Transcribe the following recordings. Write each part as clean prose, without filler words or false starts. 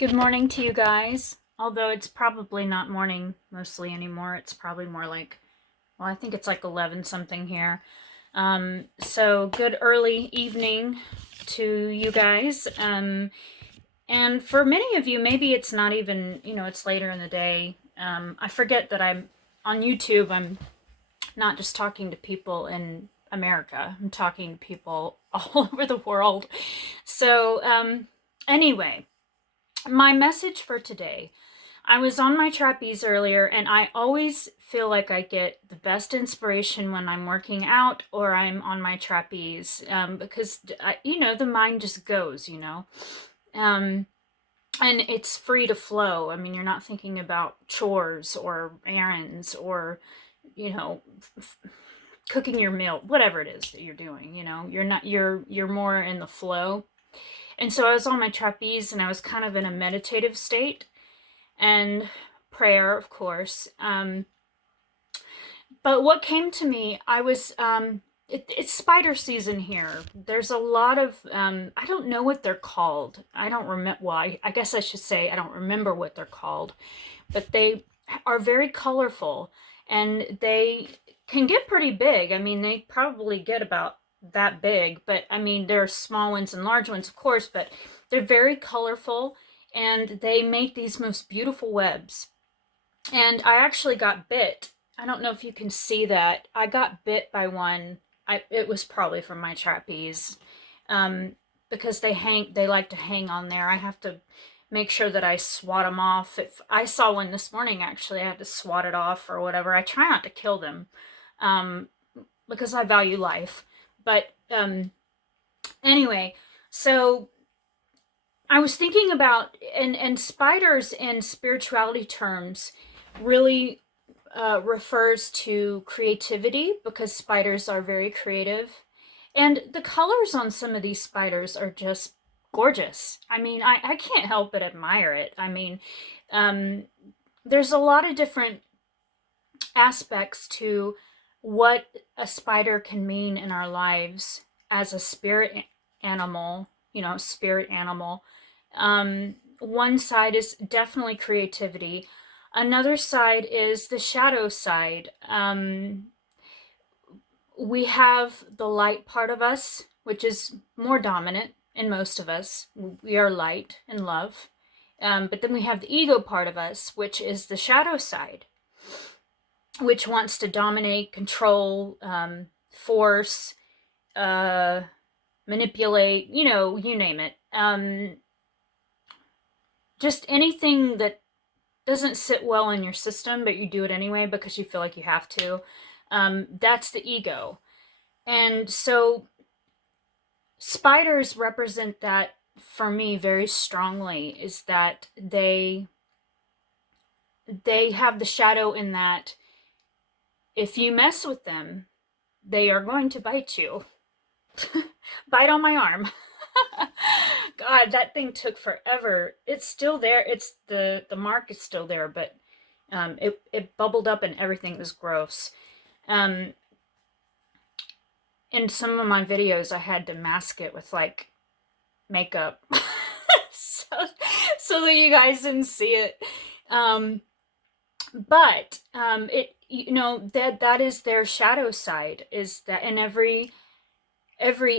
Good morning to you guys. Although it's probably not morning mostly anymore. It's probably more like, well, I think it's like 11 something here. So good early evening to you guys. And for many of you, maybe it's not even, it's later in the day. I forget that I'm on YouTube. I'm not just talking to people in America. I'm talking to people all over the world. So, anyway, my message for today. I was on my trapeze earlier, and I always feel like I get the best inspiration when I'm working out or I'm on my trapeze, because the mind just goes. Um, and it's free to flow. I mean, you're not thinking about chores or errands or you know cooking your meal, whatever it is that you're doing. You're more in the flow. And so I was on my trapeze and I was kind of in a meditative state and prayer, of course. But what came to me, it's spider season here. There's a lot of, I don't know what they're called. I don't remember, well, I guess I should say I don't remember what they're called, but they are very colorful and they can get pretty big. I mean, they probably get about that big, but I mean, there are small ones and large ones, of course, but they're very colorful and they make these most beautiful webs. And I actually got bit. I don't know if you can see that. I got bit by one. It was probably from my trapeze, because they like to hang on there. I have to make sure that I swat them off. If I saw one this morning, actually, I had to swat it off or whatever. I try not to kill them, um, because I value life. But anyway, so I was thinking about, and spiders in spirituality terms really refers to creativity, because spiders are very creative. And the colors on some of these spiders are just gorgeous. I mean, I can't help but admire it. I mean, um, there's a lot of different aspects to what a spider can mean in our lives as a spirit animal. One side is definitely creativity. Another side is the shadow side. We have the light part of us, which is more dominant in most of us. We are light and love. But then we have the ego part of us, which is the shadow side, which wants to dominate, control, force, manipulate, you name it. Just anything that doesn't sit well in your system, but you do it anyway because you feel like you have to. That's the ego. And so spiders represent that for me very strongly, is that they have the shadow in that if you mess with them, they are going to bite you. Bite on my arm. God, that thing took forever. It's still there. It's the mark is still there, but it bubbled up and everything was gross. In some of my videos, I had to mask it with like makeup, so that you guys didn't see it. But it that is their shadow side. Is that, and every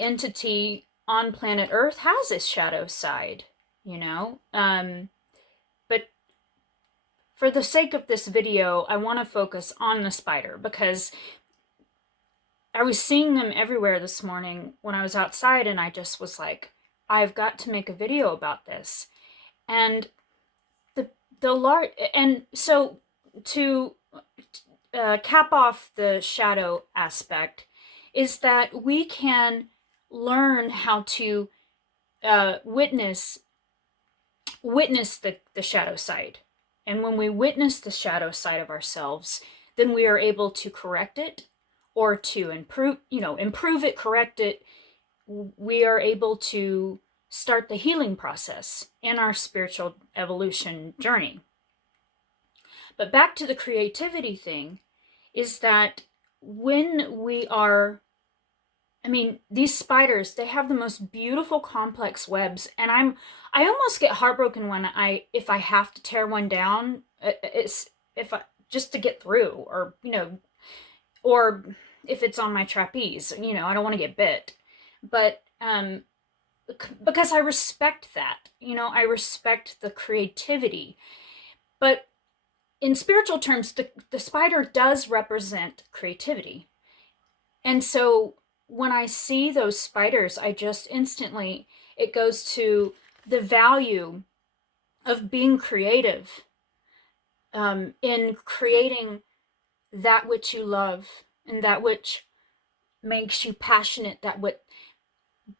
entity on planet Earth has its shadow side, but for the sake of this video, I want to focus on the spider because I was seeing them everywhere this morning when I was outside, and I just was like, I've got to make a video about this. And the large, and so to cap off the shadow aspect, is that we can learn how to witness the shadow side. And when we witness the shadow side of ourselves, then we are able to correct it or to improve it, correct it. We are able to start the healing process in our spiritual evolution journey. But back to the creativity thing, is that when we are I mean, these spiders, they have the most beautiful complex webs, and I almost get heartbroken when if I have to tear one down, it's if I just to get through, or or if it's on my trapeze, I don't want to get bit. But because I respect that, I respect the creativity. But in spiritual terms, the spider does represent creativity. And so when I see those spiders, I just instantly, it goes to the value of being creative, in creating that which you love and that which makes you passionate, that what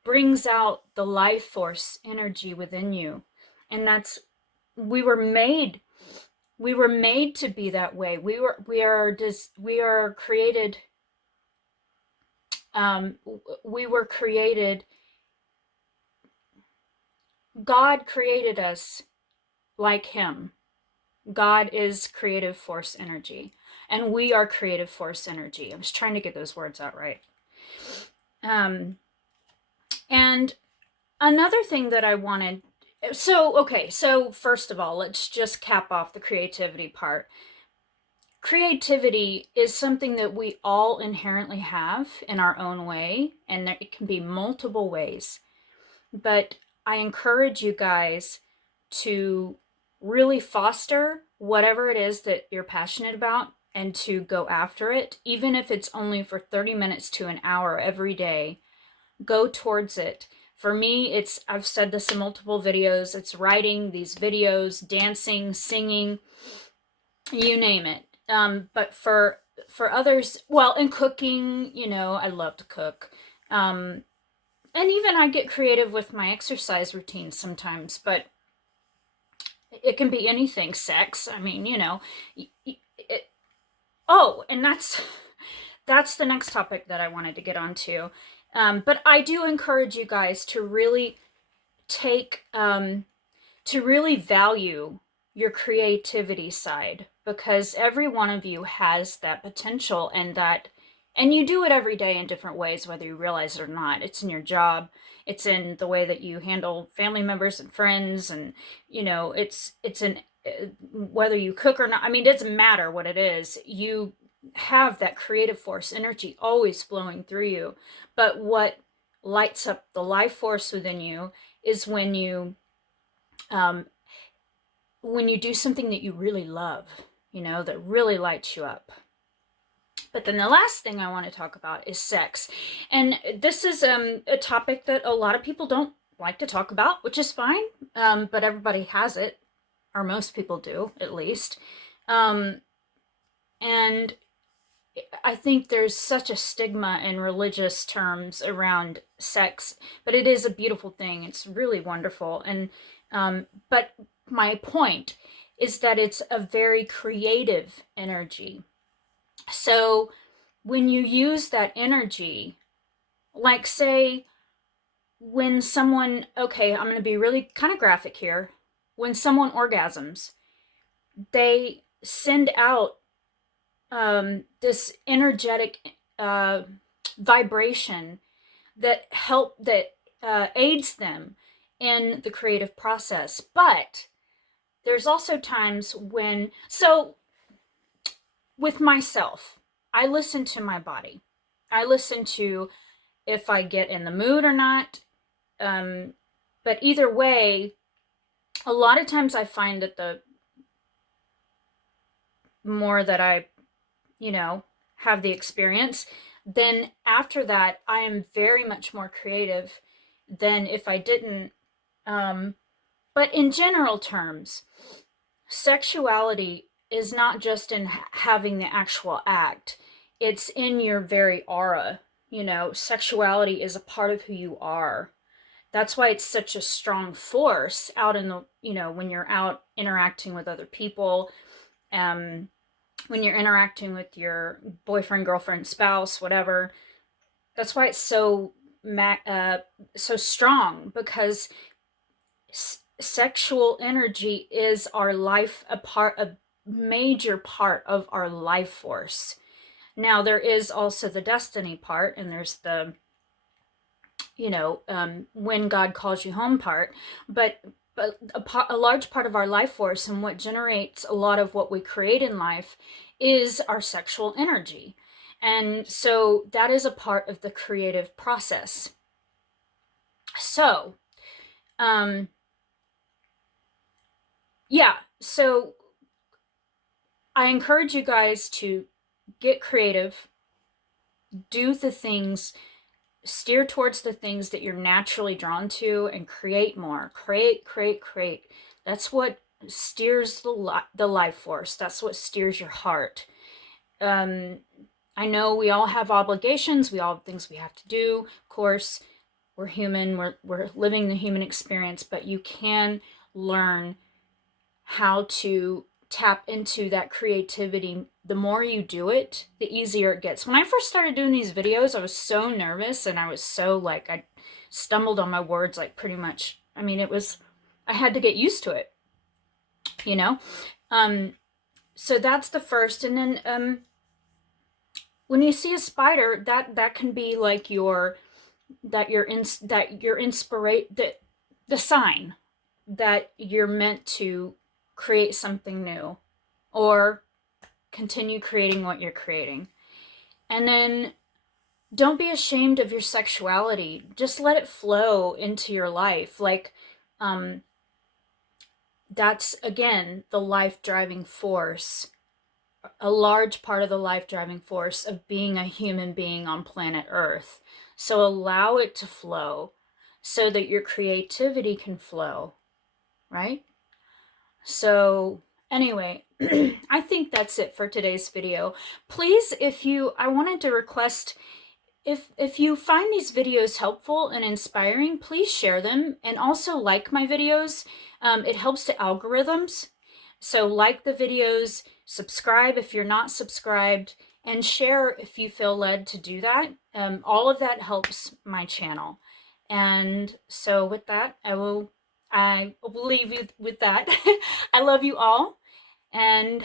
brings out the life force energy within you. And that's, we were made, we were made to be that way. We are created, um we were created, God created us like him. God is creative force energy, and we are creative force energy. I was trying to get those words out right. And another thing that I wanted, so first of all, let's just cap off the creativity part. Creativity is something that we all inherently have in our own way, and it can be multiple ways. But I encourage you guys to really foster whatever it is that you're passionate about and to go after it, even if it's only for 30 minutes to an hour every day. Go towards it. For me, I've said this in multiple videos, it's writing these videos, dancing, singing, you name it. But for others, well, and cooking, I love to cook. And even I get creative with my exercise routine sometimes, but it can be anything. Sex, I mean, it, oh, and that's the next topic that I wanted to get onto. But I do encourage you guys to really take, to really value your creativity side, because every one of you has that potential, and you do it every day in different ways, whether you realize it or not. It's in your job, it's in the way that you handle family members and friends, and it's in whether you cook or not. I mean, it doesn't matter what it is. You have that creative force energy always flowing through you. But what lights up the life force within you is um, when you do something that you really love, that really lights you up. But then the last thing I want to talk about is sex. And this is a topic that a lot of people don't like to talk about, which is fine. But everybody has it, or most people do, at least. And I think there's such a stigma in religious terms around sex, but it is a beautiful thing. It's really wonderful. And but my point is that it's a very creative energy. So when you use that energy, like say when someone, okay, I'm going to be really kind of graphic here. When someone orgasms, they send out this energetic vibration that aids them in the creative process. But there's also times when, so with myself, I listen to my body. I listen to if I get in the mood or not. But either way, a lot of times I find that the more that I, have the experience, then after that, I am very much more creative than if I didn't. But in general terms, sexuality is not just in having the actual act, it's in your very aura. Sexuality is a part of who you are. That's why it's such a strong force out in the, when you're out interacting with other people, when you're interacting with your boyfriend, girlfriend, spouse, whatever. That's why it's so so strong, because sexual energy is our life, a major part of our life force. Now there is also the destiny part, and there's the when God calls you home part, but a large part of our life force and what generates a lot of what we create in life is our sexual energy. And so that is a part of the creative process. So, um, yeah, so I encourage you guys to get creative, do the things, steer towards the things that you're naturally drawn to, and create more. Create, create, create. That's what steers the life force. That's what steers your heart. I know we all have obligations. We all have things we have to do. Of course, we're human. We're living the human experience, but you can learn how to tap into that creativity. The more you do it, the easier it gets. When I first started doing these videos, I was so nervous and I was so like, I stumbled on my words like pretty much. I mean, I had to get used to it, you know? So that's the first. And then when you see a spider, that can be like your inspiration, the sign that you're meant to create something new or continue creating what you're creating. And then don't be ashamed of your sexuality. Just let it flow into your life. Like, that's again the life driving force, a large part of the life driving force of being a human being on planet Earth. So allow it to flow so that your creativity can flow, right? So anyway, I think that's it for today's video. Please, I wanted to request, if you find these videos helpful and inspiring, please share them and also like my videos. It helps the algorithms. So like the videos, subscribe if you're not subscribed, and share if you feel led to do that. All of that helps my channel. And so with that, I will leave you with that. I love you all, and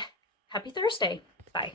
happy Thursday. Bye.